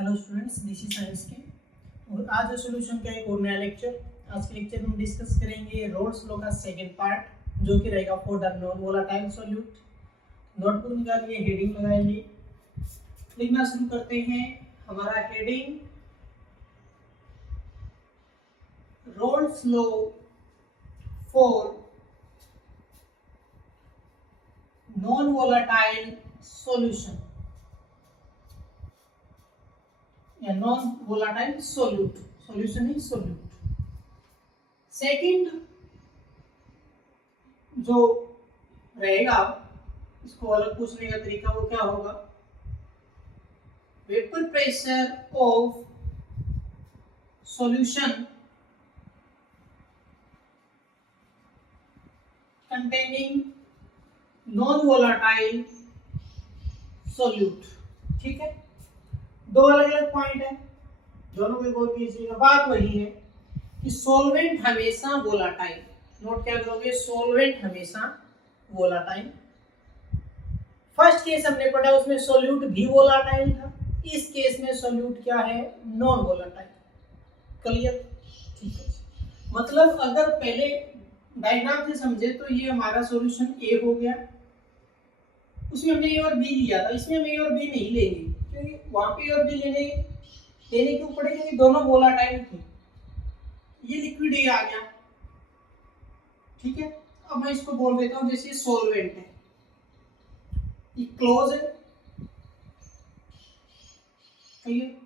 Hello students, DC science के और आज सॉल्यूशन का एक और नया लेक्चर। आज के लेक्चर में हम डिस्कस करेंगे रोल्स लॉ का सेकंड पार्ट जो कि रहेगा for the non volatile solute. Notebook निकालिए, हेडिंग लगाएंगे, लिखना शुरू करते हैं। हमारा heading roles law for non volatile solution या नॉन वोलेटाइल सोल्यूट। सॉल्यूशन ही सोल्यूट। सेकंड जो रहेगा इसको अलग पूछने का तरीका वो क्या होगा, vapour pressure of solution containing non volatile solute. ठीक है, दो अलग अलग पॉइंट है, दोनों में गौर कीजिएगा। बात वही है कि सॉल्वेंट हमेशा वोलेटाइल, नोट क्या करोगे, सॉल्वेंट हमेशा वोलेटाइल। फर्स्ट केस हमने पढ़ा उसमें सॉल्यूट भी वोलेटाइल था, इस केस में सॉल्यूट क्या है, नॉन वोलेटाइल। क्लियर? ठीक है, मतलब अगर पहले डायग्राम से समझे तो ये हमारा सॉल्यूशन ए हो गया, उसमें हमने ए और बी लिया था, इसमें हम ए और बी नहीं लेंगे क्योंकि वहां पे ए और बी लेने क्यों पड़े, क्योंकि दोनों वोलेटाइल थे। ये लिक्विड ए आ गया, ठीक है। अब मैं इसको बोल देता हूं जैसे सॉल्वेंट है, ये क्लोज है, क्लियर।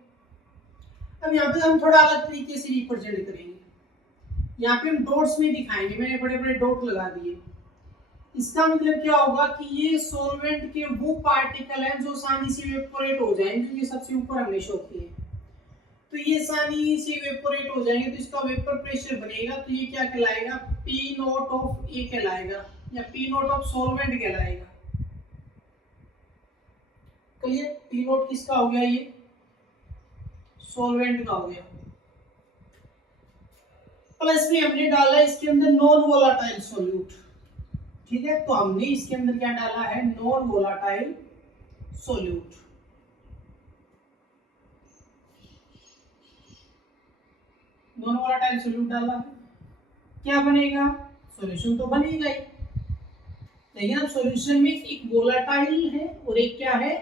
अब यहाँ पे हम थोड़ा अलग तरीके से रिप्रेजेंट करेंगे, यहाँ पे हम डॉट्स में दिखाएंगे, मैंने बड़े बड़े डॉट लगा दिए। इसका मतलब क्या होगा कि ये सॉल्वेंट के वो पार्टिकल हैं जो आसानी से इवेपोरेट हो जाएंगे, ये सबसे ऊपर हमने शो किए, तो ये आसानी से इवेपोरेट हो जाएंगे, तो इसका वेपर प्रेशर बनेगा, तो ये क्या कहलाएगा, पी नॉट ऑफ ए कहलाएगा या पी नॉट ऑफ सॉल्वेंट कहलाएगा। क्लियर? पी नॉट किसका हो गया, ये सॉल्वेंट का हो गया। प्लस में हमने डाला इसके अंदर नॉन वोलेटाइल सॉल्यूट, ठीक है, तो हमने इसके अंदर क्या डाला है, non volatile solute. Non volatile solute डाला, क्या बनेगा, सॉल्यूशन तो बनेगा ही, लेकिन अब सॉल्यूशन में एक वोलेटाइल है और एक क्या है,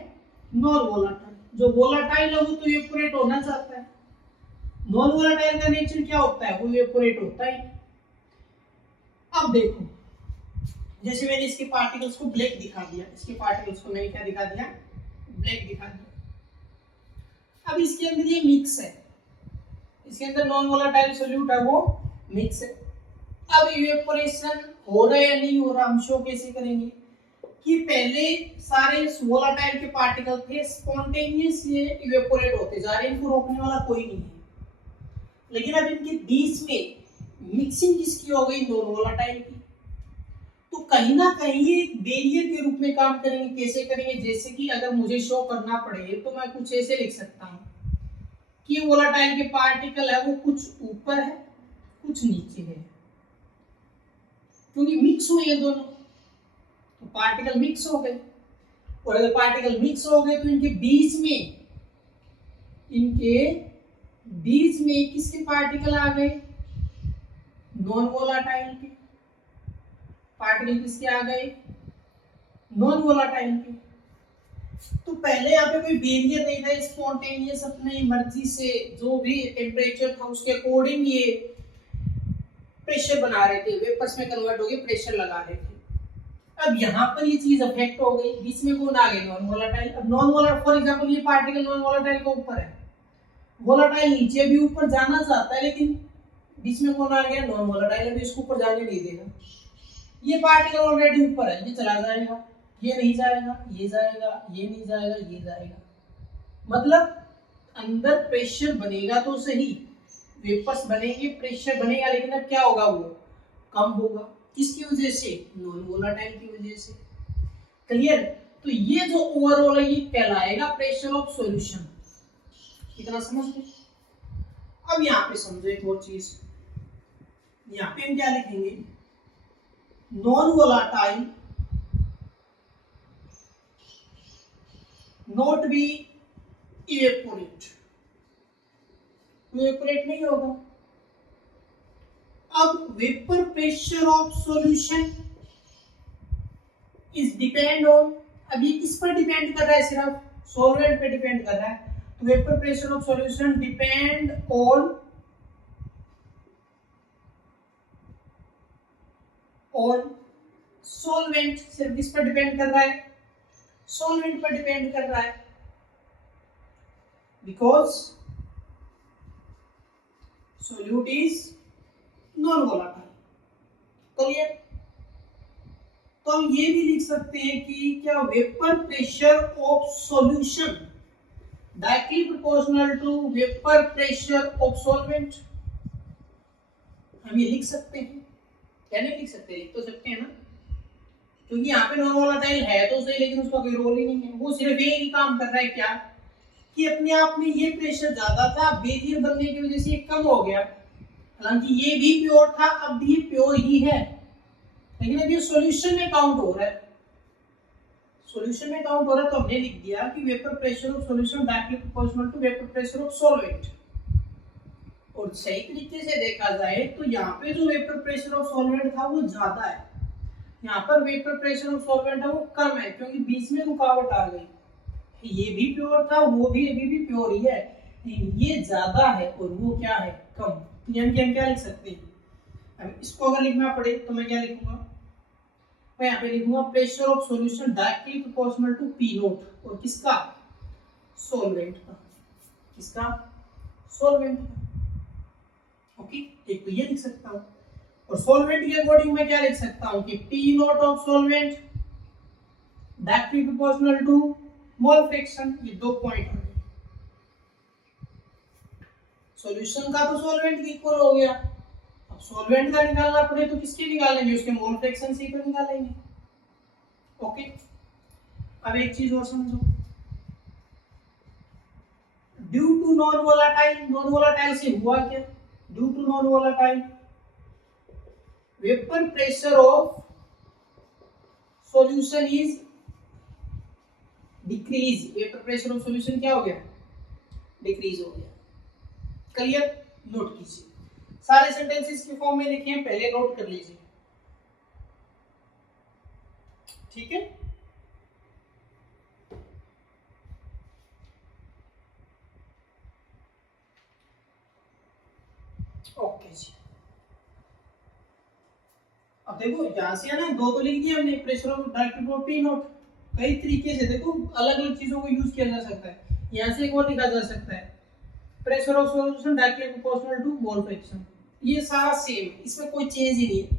नॉन वोलेटाइल। जो वोलेटाइल है वो तो इवेपोरेट होना चाहता है, नॉन वोलेटाइल का नेचर क्या होता है, वो इवेपोरेट होता है। अब देखो, जैसे मैंने इसके पार्टिकल्स को ब्लैक दिखा दिया, इसके पार्टिकल्स को मैंने क्या दिखा दिया, ब्लैक दिखा दिया। अब इसके अंदर ये मिक्स है, इसके अंदर नॉन वोलेटाइल सॉल्यूट है, वो मिक्स है। अब इवेपोरेशन हो रहा है या नहीं हो रहा, हम शो कैसे करेंगे कि पहले सारे वोलेटाइल के पार्टिकल थे स्पॉन्टेनियस इवेपोरेट होते जा रहे हैं, इनको रोकने वाला कोई नहीं है। लेकिन अब इनके बीच में मिक्सिंग किसकी हो गई, नॉन वोलेटाइल की, तो कहीं ना कहीं ये एक बैरियर के रूप में काम करेंगे। कैसे करेंगे, जैसे कि अगर मुझे शो करना पड़े तो मैं कुछ ऐसे लिख सकता हूँ कि वोलेटाइल के पार्टिकल है वो कुछ ऊपर है कुछ नीचे है, क्योंकि मिक्स हुए हैं दोनों, तो पार्टिकल मिक्स हो गए। और अगर पार्टिकल मिक्स हो गए तो इनके बीच में किसके पार्टिकल आ गए, नॉन वोलेटाइल के पार्टिकल, किसके आ गए, नॉन वोलेटाइल के। तो पहले यहाँ पे कोई बैरियर नहीं था, स्पॉन्टेनियस अपनी मर्जी से जो भी टेम्परेचर था उसके अकॉर्डिंग ये प्रेशर बना रहे थे, वेपर्स में कन्वर्ट हो गए, प्रेशर लगा रहे थे। अब यहाँ पर ये चीज अफेक्ट हो गई, बीच में कौन आ गए, नॉन वोलेटाइल। अब नॉन वोलेटाइल, फॉर एग्जांपल ये पार्टिकल नॉन वोलेटाइल के ऊपर है, वोलेटाइल नीचे भी ऊपर जाना चाहता है, लेकिन बीच में कौन आ गया, नॉन वोलेटाइल, अभी इसको ऊपर जाने नहीं देगा। ये पार्टिकल ऑलरेडी ऊपर है, ये चला जाएगा, ये नहीं जाएगा, ये जाएगा, ये नहीं जाएगा, ये जाएगा। मतलब अंदर प्रेशर बनेगा तो सही, वेपर्स बनेंगे, प्रेशर बनेगा, लेकिन अब क्या होगा, वो कम होगा। किसकी वजह से, नॉन वोलेटाइल की वजह से। क्लियर? तो ये जो ओवरऑल है ये कहलाएगा प्रेशर ऑफ सॉल्यूशन। कितना समझ गए? अब यहाँ पे समझो एक और चीज, यहाँ पे हम क्या लिखेंगे, non volatile not be evaporate, evaporate नहीं होगा। अब vapour pressure of solution is depend on, अब ये किस पर डिपेंड कर रहा है, सिर्फ सॉल्वेंट पे डिपेंड कर रहा है। तो vapour pressure of solution depend on solvent, सिर्फ किस पर डिपेंड कर रहा है, सॉल्वेंट पर डिपेंड कर रहा है, because solute is non volatile. Clear? तो हम ये भी लिख सकते हैं कि क्या vapour pressure of solution directly proportional to vapour pressure of solvent, हम ये लिख सकते हैं। क्या नहीं लिख सकते, लिख तो सकते हैं ना, क्योंकि यहाँ पे नॉन वोलाटाइल है तो सही, लेकिन उसका कोई रोल ही नहीं है। वो सिर्फ एक ही काम कर रहा है, क्या कि अपने आप में ये प्रेशर ज्यादा था, बैरियर बनने की वजह से ये कम हो गया। हालांकि ये भी प्योर था, अब भी प्योर ही है, लेकिन अब ये सॉल्यूशन में काउंट हो रहा है। सॉल्यूशन में काउंट हो रहा है तो हमने लिख दिया कि vapour pressure of solution directly proportional to vapour pressure of solvent. और सही तरीके से देखा जाए तो यहाँ पे जो वेपर प्रेशर ऑफ सॉल्वेंट था वो ज्यादा है, यहाँ पर वेपर प्रेशर ऑफ सॉल्वेंट है वो कम है, क्योंकि बीच में रुकावट आ गई। ये भी प्योर था, वो भी अभी भी प्योर ही है, ये ज्यादा है और वो क्या है, कम। तो यानी कि हम क्या लिख सकते हैं, अब इसको अगर लिखना पड़े तो मैं क्या लिखूंगा, मैं यहाँ पे लिखूंगा pressure of solution directly proportional to P nought, और किसका, सॉल्वेंट का, किसका, सॉल्वेंट का। ओके, एक तो ये लिख सकता हूँ, और सॉल्वेंट के अकॉर्डिंग मैं क्या लिख सकता हूँ कि P nought of solvent directly proportional to mole fraction. ये दो पॉइंट है, सॉल्यूशन का तो सॉल्वेंट की इक्वल हो गया, अब सॉल्वेंट का निकालना पड़े तो किसके निकालेंगे, उसके मोल फ्रैक्शन से तो निकालेंगे। ओके, अब एक चीज और समझो, due to non volatile, non volatile से हुआ क्या, due to non volatile vapour pressure of solution is decrease, vapour pressure of solution क्या हो गया, डिक्रीज हो गया। क्लियर? नोट कीजिए, सारे सेंटेंसेस के फॉर्म में लिखे हैं, पहले नोट कर लीजिए, ठीक है। ओके जी, अब देखो यहां से है ना, दो तो लिख दिया हमने, pressure of direct P note. कई तरीके से देखो अलग अलग चीजों को यूज किया जा सकता है, यहाँ से एक और लिखा जा सकता है pressure of solution directly proportional to mole fraction. ये सारा सेम है, इसमें कोई चेंज ही नहीं है,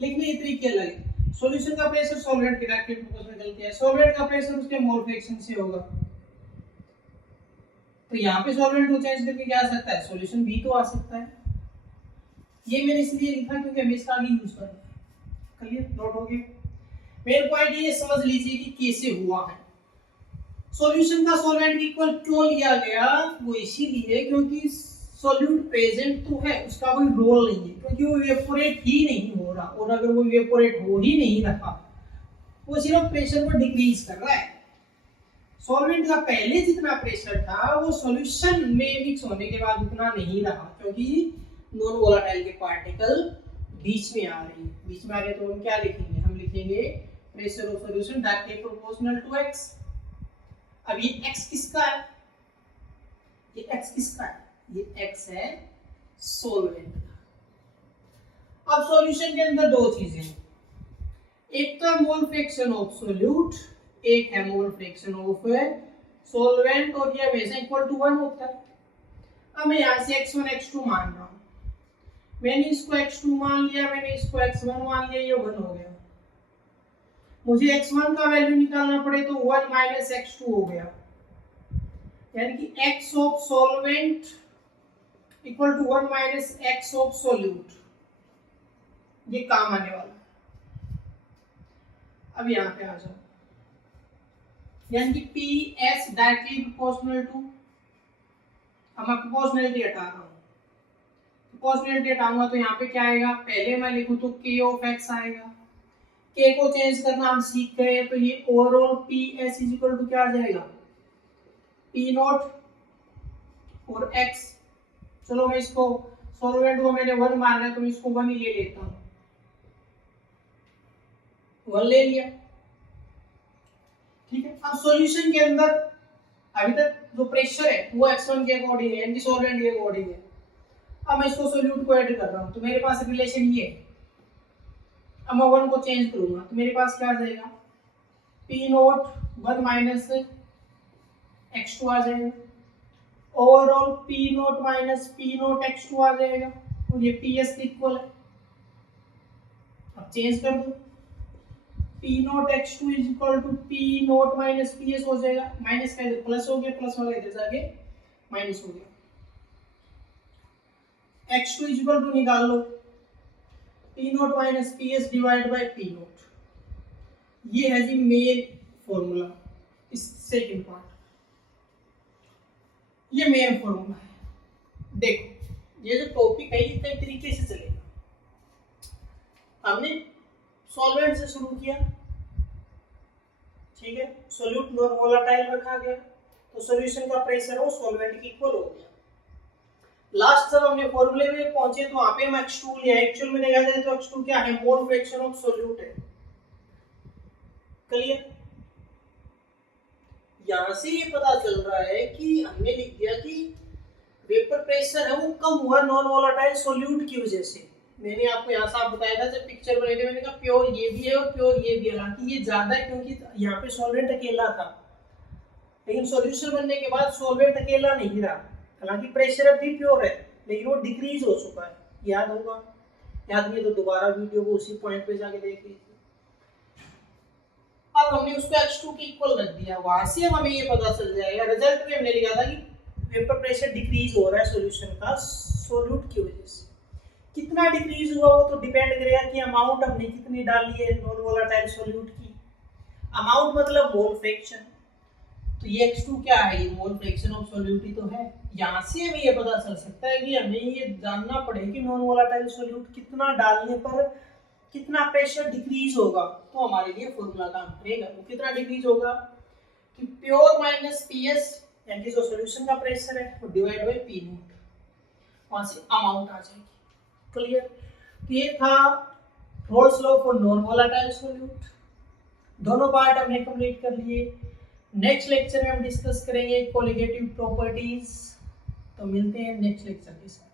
लिखने के तरीके अलग है। सॉल्यूशन का प्रेशर सॉल्वेंट के डायरेक्टली प्रोपोर्शनल गलती है, सॉल्वेंट का प्रेशर उसके मोल फ्रैक्शन से होगा। तो यहाँ पे सॉल्वेंट को चेंज करके क्या आ सकता है, सॉल्यूशन भी तो आ सकता है। ये मैंने इसलिए लिखा क्योंकि हमें इसका आगे यूज करना है। क्लियर? नोट हो गया। मेन पॉइंट ये समझ लीजिए कि कैसे हुआ है, सॉल्यूशन का सॉल्वेंट इक्वल क्यों लिया गया, वो इसीलिए क्योंकि सॉल्यूट प्रेजेंट तो है, उसका कोई रोल नहीं है, क्योंकि वो इवेपोरेट ही नहीं हो रहा, और अगर वो इवेपोरेट हो ही नहीं रहा, वो सिर्फ प्रेशर को डिक्रीज कर रहा है। सॉल्वेंट का पहले जितना प्रेशर था वो सॉल्यूशन में मिक्स होने के बाद उतना नहीं रहा, क्योंकि नॉन वोलाटाइल के पार्टिकल बीच में आ रहे हैं। बीच में आ रहे तो हम क्या लिखेंगे, हम लिखेंगे pressure of solution directly proportional to x। अब ये x किसका है, ये x किसका है, ये x है सॉल्वेंट का। अब सॉल्यूशन के अंदर दो चीजें हैं, एक तो मोल फ्रैक्शन ऑफ सॉल्यूट, एक है मोल फ्रैक्शन ऑफ सॉल्वेंट, और ये हमेशा इक्वल टू 1 होता है। अब मैं यहाँ से x1 x2 मान रहा हूँ, मैंने इसको x2 मान लिया, मैंने इसको x1 मान लिया, ये 1 हो गया। मुझे x1 का वैल्यू निकालना पड़े तो 1 माइनस x2 हो गया, यानी कि x of solvent equal to 1 minus x of solute, ये काम आने वाला। अब यहाँ पे आ जाओ, यानी कि PS डायरेक्टली प्रोपोर्शनल टू, अब मैं प्रोपोर्शनलिटी हटा रहा हूँ, प्रोपोर्शनलिटी हटाऊंगा तो यहाँ पे क्या आएगा, पहले मैं लिखूं तो K ऑफ x आएगा, K को चेंज करना हम सीख गए, तो ये overall PS is equal to क्या आ जाएगा, P नॉट और x चलो मैं इसको सॉल्वेंट को मैंने 1 माना है तो मैं इसको 1 ही ले लेता हूँ, 1 ले लिया। ठीक है, अब सॉल्यूशन के अंदर अभी तक जो प्रेशर है वो x1 के अकॉर्डिंग है, यानी सॉल्वेंट के अकॉर्डिंग है। अब मैं इसको सोल्यूट को ऐड कर रहा हूँ तो मेरे पास रिलेशन ये है। अब मैं 1 को चेंज करूंगा तो मेरे पास क्या आ जाएगा, P नोट 1 माइनस x2 आ जाएगा, overall P nought minus P nought x2 आ जाएगा, तो ये PS के इक्वल है। अब चेंज कर दो, P nought x2 is equal to P nought minus PS हो जाएगा, माइनस का इधर प्लस हो गया, प्लस वाला इधर जाके माइनस हो गया। x2 इज इक्वल टू निकाल लो, P nought minus PS divide by P note. ये है जी मेन फॉर्मूला, इस सेकंड पार्ट, ये मेन फॉर्मूला है। देखो ये जो टॉपिक है ये कई तरीके से चलेगा। हमने सॉल्वेंट से शुरू किया, ठीक है, सोल्यूट नॉन वोलेटाइल रखा गया तो सॉल्यूशन का प्रेशर वो सॉल्वेंट के इक्वल हो गया। लास्ट जब हमने फॉर्मूले में पहुंचे तो वहां पे हम x2 लिया, एक्चुअल में देखा जाए तो x2 क्या है, मोल फ्रैक्शन ऑफ सॉल्यूट है। क्लियर? यहां से ये पता चल रहा है कि हमने लिख दिया कि वेपर प्रेशर है वो कम हुआ नॉन वोलेटाइल सॉल्यूट की वजह से। मैंने आपको यहाँ साफ बताया था जब पिक्चर बनाई थी, मैंने कहा प्योर ये भी है और प्योर ये भी है, हालांकि ये ज्यादा है क्योंकि यहाँ पे सॉल्वेंट अकेला था, लेकिन सॉल्यूशन बनने के बाद सॉल्वेंट अकेला नहीं रहा। हालांकि प्रेशर अब भी प्योर है लेकिन वो डिक्रीज हो चुका है, याद होगा, याद नहीं तो दोबारा वीडियो को उसी पॉइंट पे जाके देख लीजिए। अब हमने उसको x2 के इक्वल रख दिया, वहां से अब हमें ये पता चल जाएगा, रिजल्ट में हमने लिखा था कि वेपर प्रेशर डिक्रीज हो रहा है सॉल्यूशन का सॉल्यूट की वजह से। कितना डिक्रीज हुआ वो तो डिपेंड करेगा कि अमाउंट हमने कितनी डाली है नॉन वोलेटाइल सॉल्यूट की। अमाउंट मतलब मोल फ्रैक्शन, तो ये x2 क्या है, ये मोल फ्रैक्शन ऑफ सॉल्यूट ही तो है। यहाँ से हमें ये पता चल सकता है कि हमें ये जानना पड़ेगा कि नॉन वोलेटाइल सॉल्यूट कितना डालने पर कितना प्रेशर डिक्रीज होगा, तो हमारे लिए फॉर्मूला काम करेगा। वो कितना डिक्रीज होगा कि प्योर माइनस PS यानी जो सॉल्यूशन का प्रेशर है वो डिवाइड बाय P नोट, वहां से अमाउंट आ जाएगी। क्लियर? ये था roles law for non volatile solute. दोनों पार्ट हमने कंप्लीट कर लिए। नेक्स्ट लेक्चर में हम डिस्कस करेंगे कोलिगेटिव प्रॉपर्टीज। तो मिलते हैं नेक्स्ट लेक्चर के साथ।